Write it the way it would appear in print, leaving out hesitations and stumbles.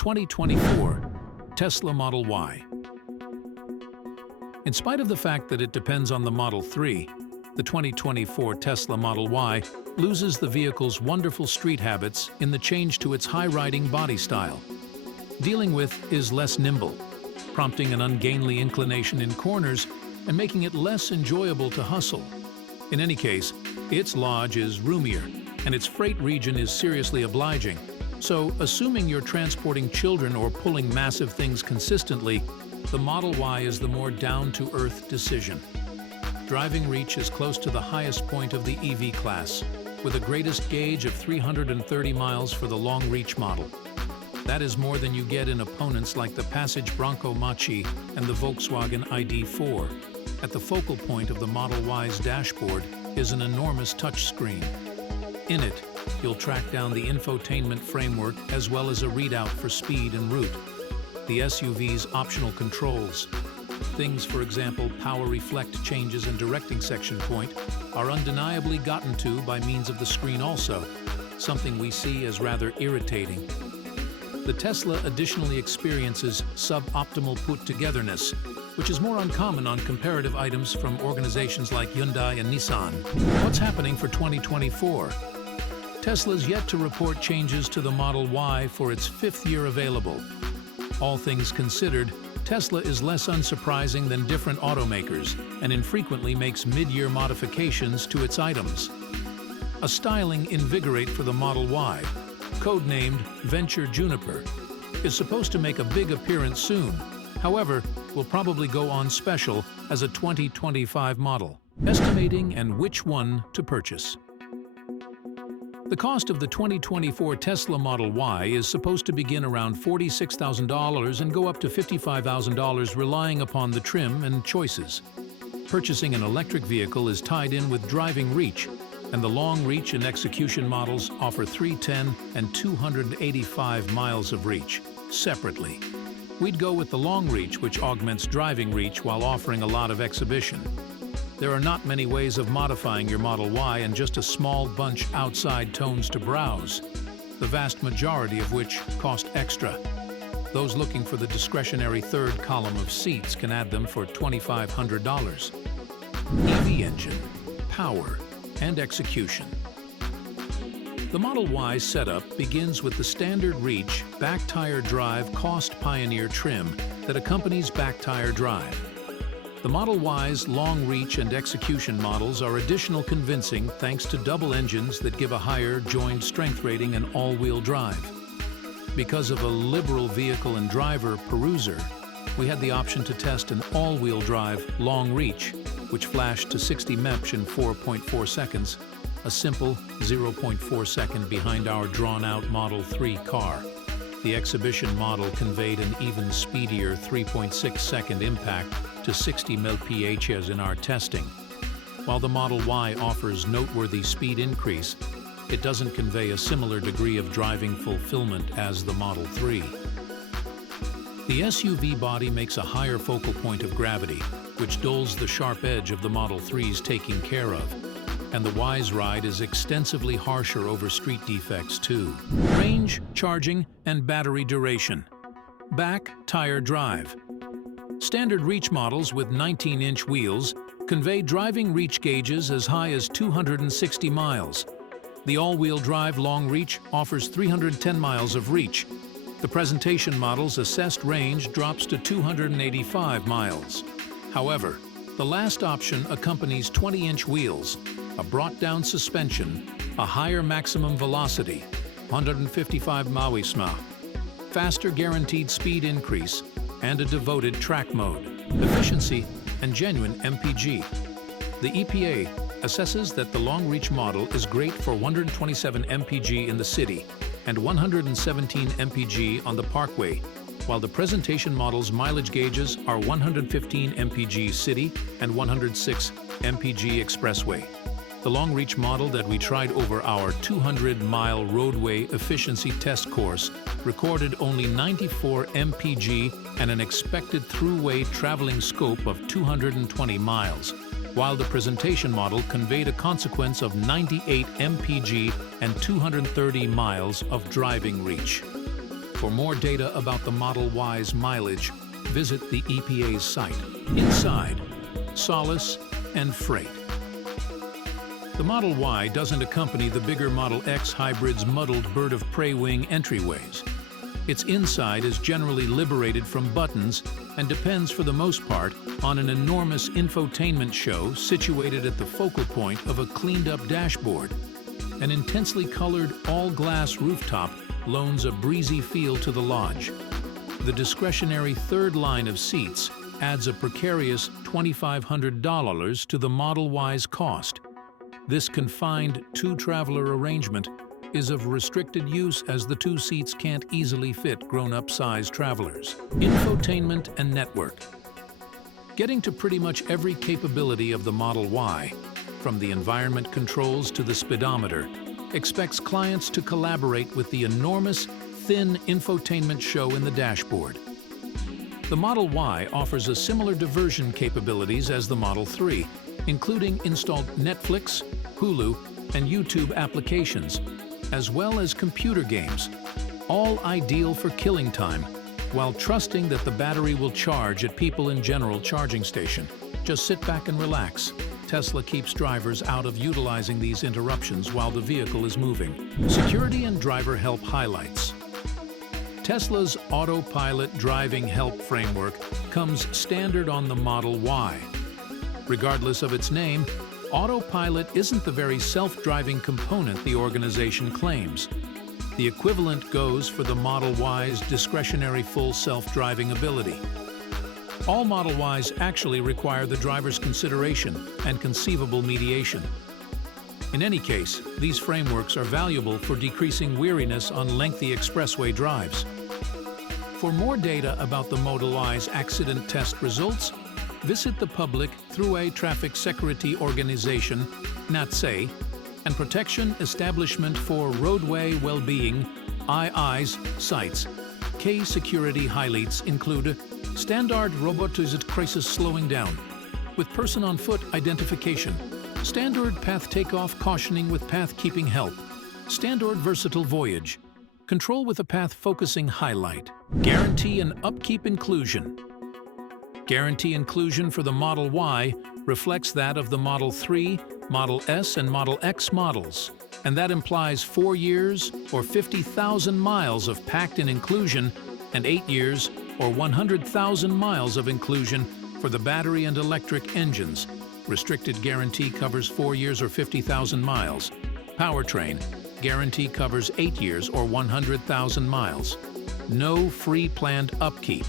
2024 Tesla Model Y. In spite of the fact that it depends on the Model 3, the 2024 Tesla Model Y loses the vehicle's wonderful street habits in the change to its high-riding body style. Dealing with is less nimble, prompting an ungainly inclination in corners and making it less enjoyable to hustle. In any case, its lodge is roomier, and its freight region is seriously obliging. So, assuming you're transporting children or pulling massive things consistently, the Model Y is the more down-to-earth decision. Driving reach is close to the highest point of the EV class, with a greatest gauge of 330 miles for the long-reach model. That is more than you get in opponents like the Passage Bronco Mach-E and the Volkswagen ID.4. At the focal point of the Model Y's dashboard is an enormous touchscreen. In it, you'll track down the infotainment framework as well as a readout for speed and route. The SUV's optional controls, things for example power reflect changes and directing section point, are undeniably gotten to by means of the screen also, something we see as rather irritating. The Tesla additionally experiences suboptimal put-togetherness, which is more uncommon on comparative items from organizations like Hyundai and Nissan. What's happening for 2024? Tesla's yet to report changes to the Model Y for its fifth year available. All things considered, Tesla is less unsurprising than different automakers and infrequently makes mid-year modifications to its items. A styling invigorate for the Model Y, codenamed Venture Juniper, is supposed to make a big appearance soon. However, will probably go on special as a 2025 model. Estimating and which one to purchase. The cost of the 2024 Tesla Model Y is supposed to begin around $46,000 and go up to $55,000 relying upon the trim and choices. Purchasing an electric vehicle is tied in with driving reach, and the long reach and execution models offer 310 and 285 miles of reach, separately. We'd go with the long reach, which augments driving reach while offering a lot of exhibition. There are not many ways of modifying your Model Y and just a small bunch outside tones to browse, the vast majority of which cost extra. Those looking for the discretionary third column of seats can add them for $2,500. EV engine, power, and execution. The Model Y setup begins with the standard reach back tire drive Cost Pioneer trim that accompanies back tire drive. The Model Y's long reach and execution models are additional convincing thanks to double engines that give a higher joined strength rating and all-wheel drive. Because of a liberal vehicle and driver peruser, we had the option to test an all-wheel drive long reach, which flashed to 60 mph in 4.4 seconds, a simple 0.4 second behind our drawn-out Model 3 car. The exhibition model conveyed an even speedier 3.6 second impact to 60 mph in our testing. While the Model Y offers noteworthy speed increase, it doesn't convey a similar degree of driving fulfillment as the Model 3. The SUV body makes a higher focal point of gravity, which dulls the sharp edge of the Model 3's taking care of. And the Y's ride is extensively harsher over street defects too. Range, charging, and battery duration. Back tire drive. Standard reach models with 19-inch wheels convey driving reach gauges as high as 260 miles. The all-wheel drive long reach offers 310 miles of reach. The presentation model's assessed range drops to 285 miles. However, the last option accompanies 20-inch wheels, a brought-down suspension, a higher maximum velocity, 155 mph, faster guaranteed speed increase, and a devoted track mode, efficiency, and genuine MPG. The EPA assesses that the long-reach model is great for 127 mpg in the city and 117 mpg on the parkway, while the presentation model's mileage gauges are 115 mpg city and 106 mpg expressway. The long-reach model that we tried over our 200-mile roadway efficiency test course recorded only 94 mpg and an expected throughway traveling scope of 220 miles, while the presentation model conveyed a consequence of 98 mpg and 230 miles of driving reach. For more data about the Model Y's mileage, visit the EPA's site. Inside, solace and freight. The Model Y doesn't accompany the bigger Model X hybrid's muddled bird of prey wing entryways. Its inside is generally liberated from buttons and depends for the most part on an enormous infotainment show situated at the focal point of a cleaned-up dashboard. An intensely colored all-glass rooftop loans a breezy feel to the Lodge. The discretionary third line of seats adds a precarious $2,500 to the Model Y's cost. This confined two-traveler arrangement is of restricted use as the two seats can't easily fit grown-up-sized travelers. Infotainment and network. Getting to pretty much every capability of the Model Y, from the environment controls to the speedometer, expects clients to collaborate with the enormous, thin infotainment show in the dashboard. The Model Y offers a similar diversion capabilities as the Model 3, including installed Netflix, Hulu, and YouTube applications, as well as computer games, all ideal for killing time, while trusting that the battery will charge at people in general charging station. Just sit back and relax. Tesla keeps drivers out of utilizing these interruptions while the vehicle is moving. Security and driver help highlights. Tesla's autopilot driving help framework comes standard on the Model Y. Regardless of its name, autopilot isn't the very self-driving component the organization claims. The equivalent goes for the Model Y's discretionary full self-driving ability. All Model Ys actually require the driver's consideration and conceivable mediation. In any case, these frameworks are valuable for decreasing weariness on lengthy expressway drives. For more data about the Model Y's accident test results, visit the public through a traffic security organization, NATSE, and Protection Establishment for Roadway Wellbeing, II's sites. Key security highlights include standard robotized crisis slowing down, with person on foot identification, standard path takeoff cautioning with path keeping help, standard versatile voyage, control with a path focusing highlight, guarantee and upkeep inclusion. Guarantee inclusion for the Model Y reflects that of the Model 3, Model S, and Model X models, and that implies 4 years or 50,000 miles of packed-in inclusion and 8 years or 100,000 miles of inclusion for the battery and electric engines. Restricted guarantee covers 4 years or 50,000 miles. Powertrain guarantee covers 8 years or 100,000 miles. No free planned upkeep.